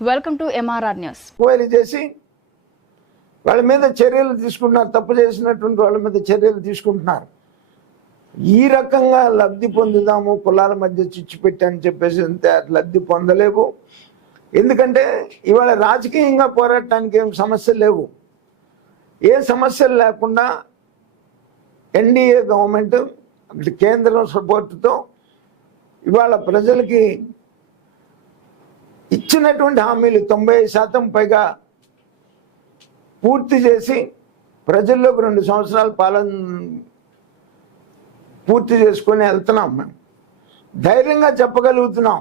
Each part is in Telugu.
Welcome to MRR news. Enquiry చేసి వాళ్ళ మీద చర్యలు తీసుకుంటున్నారు. తప్పు చేసినటువంటి వాళ్ళ మీద చర్యలు తీసుకుంటున్నారు. ఈ రకంగా లబ్ధి పొందుదాము, కులాల మధ్య చిచ్చు పెట్టని చెప్పేసి లబ్ధి పొందలేవు. ఎందుకంటే ఇవాళ రాజకీయంగా పోరాటానికి ఏం సమస్యలు లేవు. ఏ సమస్యలు లేకుండా ఎన్డీఏ గవర్నమెంట్ కేంద్రం సపోర్టుతో ఇవాళ ప్రజలకి ఇచ్చినటువంటి హామీలు 90% పైగా పూర్తి చేసి ప్రజల్లోకి 2 సంవత్సరాల పాలన పూర్తి చేసుకొని వెళ్తున్నాం. మేము ధైర్యంగా చెప్పగలుగుతున్నాం,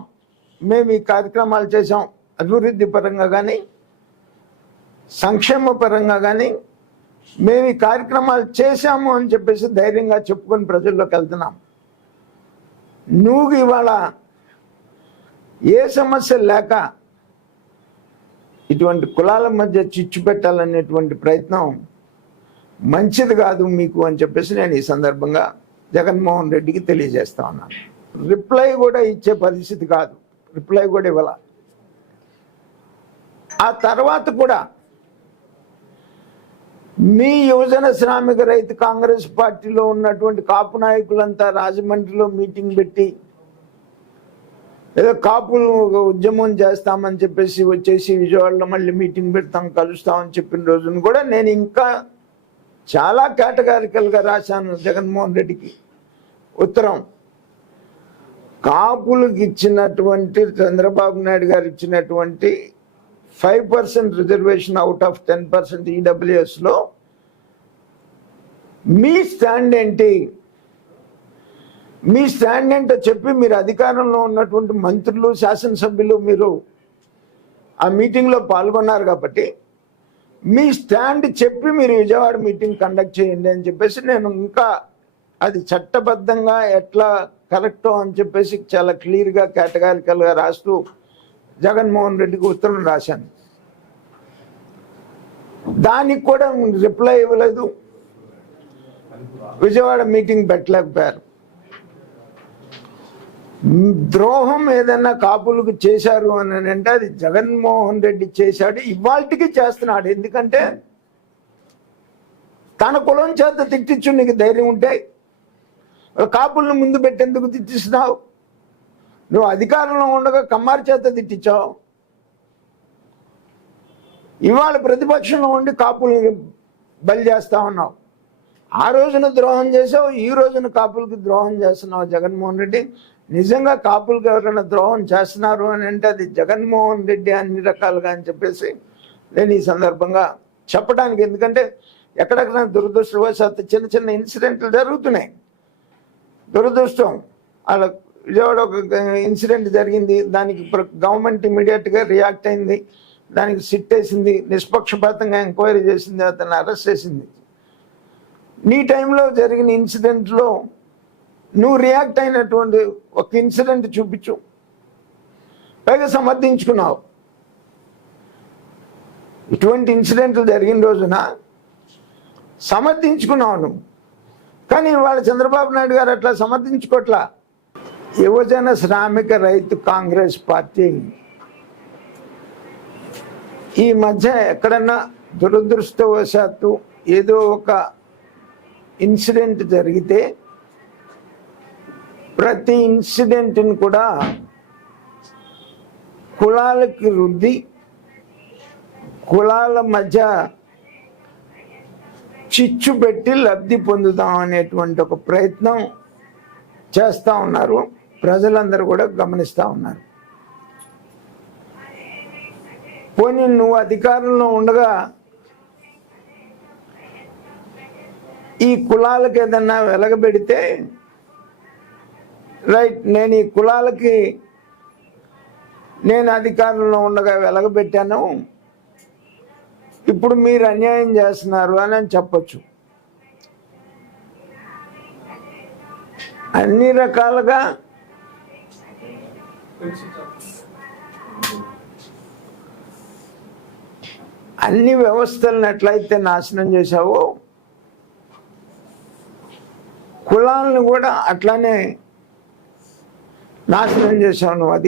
మేము ఈ కార్యక్రమాలు చేసాం. అభివృద్ధి పరంగా కానీ సంక్షేమ పరంగా కానీ మేము ఈ కార్యక్రమాలు చేశాము అని చెప్పేసి ధైర్యంగా చెప్పుకొని ప్రజల్లోకి వెళ్తున్నాం. నువ్వు ఇవాళ ఏ సమస్య లేక ఇటువంటి కులాల మధ్య చిచ్చు పెట్టాలనేటువంటి ప్రయత్నం మంచిది కాదు మీకు అని చెప్పేసి నేను ఈ సందర్భంగా జగన్మోహన్ రెడ్డికి తెలియజేస్తా ఉన్నాను. రిప్లై కూడా ఇచ్చే పరిస్థితి కాదు, రిప్లై కూడా ఇవ్వాల. ఆ తర్వాత కూడా మీ యువజన శ్రామిక రైతు కాంగ్రెస్ పార్టీలో ఉన్నటువంటి కాపు నాయకులంతా రాజమండ్రిలో మీటింగ్ పెట్టి ఏదో కాపులు ఉద్యమం చేస్తామని చెప్పేసి వచ్చేసి విజయవాడలో మళ్ళీ మీటింగ్ పెడతాం, కలుస్తామని చెప్పిన రోజున కూడా నేను ఇంకా చాలా కేటగారికల్గా రాశాను జగన్మోహన్ రెడ్డికి ఉత్తరం. కాపులకు ఇచ్చినటువంటి చంద్రబాబు నాయుడు గారు ఇచ్చినటువంటి 5% రిజర్వేషన్ అవుట్ ఆఫ్ 10% ఈడబ్ల్యూఎస్లో మీ స్టాండ్ ఏంటి, మీ స్టాండ్ ఏంటో చెప్పి మీరు అధికారంలో ఉన్నటువంటి మంత్రులు శాసనసభ్యులు మీరు ఆ మీటింగ్లో పాల్గొన్నారు కాబట్టి మీ స్టాండ్ చెప్పి మీరు విజయవాడ మీటింగ్ కండక్ట్ చేయండి అని చెప్పేసి నేను ఇంకా అది చట్టబద్ధంగా ఎట్లా కరెక్టో అని చెప్పేసి చాలా క్లియర్గా కేటగారికల్గా రాస్తూ జగన్మోహన్ రెడ్డికి ఉత్తరం రాశాను. దానికి కూడా రిప్లై ఇవ్వలేదు, విజయవాడ మీటింగ్ పెట్టలేకపోయారు. ద్రోహం ఏదన్నా కాపులకు చేశారు అని అంటే అది జగన్మోహన్ రెడ్డి చేశాడు, ఇవాళకి చేస్తున్నాడు. ఎందుకంటే తన కులం చేత తిట్టించు నీకు ధైర్యం ఉంటే కాపులను ముందు పెట్టేందుకు తిట్టిస్తున్నావు. నువ్వు అధికారంలో ఉండగా కమ్మారి చేత తిట్టించావు, ఇవాళ ప్రతిపక్షంలో ఉండి కాపులను బలి చేస్తా ఉన్నావు. ఆ రోజున ద్రోహం చేసావు, ఈ రోజున కాపులకి ద్రోహం చేస్తున్నావు జగన్మోహన్ రెడ్డి. నిజంగా కాపులకు ఎవరైనా ద్రోహం చేస్తున్నారు అని అంటే అది జగన్మోహన్ రెడ్డి అన్ని రకాలుగా అని చెప్పేసి నేను ఈ సందర్భంగా చెప్పడానికి. ఎందుకంటే ఎక్కడెక్కడ దురదృష్టవశాత్తు చిన్న చిన్న ఇన్సిడెంట్లు జరుగుతున్నాయి. దురదృష్టం అలా విజయవాడ ఒక ఇన్సిడెంట్ జరిగింది, దానికి గవర్నమెంట్ ఇమీడియట్గా రియాక్ట్ అయింది, దానికి సిట్ వేసింది, నిష్పక్షపాతంగా ఎంక్వైరీ చేసింది, అతన్ని అరెస్ట్ చేసింది. నీ టైంలో జరిగిన ఇన్సిడెంట్లో నువ్వు రియాక్ట్ అయినటువంటి ఒక ఇన్సిడెంట్ చూపించు, పైగా సమర్థించుకున్నావు. ఇటువంటి ఇన్సిడెంట్లు జరిగిన రోజున సమర్థించుకున్నావు నువ్వు, కానీ వాళ్ళ చంద్రబాబు నాయుడు గారు అట్లా సమర్థించుకోవట్లా. యువజన శ్రామిక రైతు కాంగ్రెస్ పార్టీ ఈ మధ్య ఎక్కడన్నా దురదృష్టవశాత్తు ఏదో ఒక ఇన్సిడెంట్ జరిగితే ప్రతి ఇన్సిడెంట్ని కూడా కులాలకి రుద్ది కులాల మధ్య చిచ్చు పెట్టి లబ్ధి పొందుదాం అనేటువంటి ఒక ప్రయత్నం చేస్తూ ఉన్నారు. ప్రజలందరూ కూడా గమనిస్తూ ఉన్నారు. పోనీ నువ్వు అధికారంలో ఉండగా ఈ కులాలకు ఏదన్నా వెలగబెడితే రైట్, నేను ఈ కులాలకి నేను అధికారంలో ఉండగా వెలగబెట్టాను, ఇప్పుడు మీరు అన్యాయం చేస్తున్నారు అని చెప్పొచ్చు. అన్ని రకాలుగా అన్ని వ్యవస్థలను ఎట్లయితే నాశనం చేశావో కులాలను కూడా అట్లానే నాశనం చేశావు నువ్వు. అది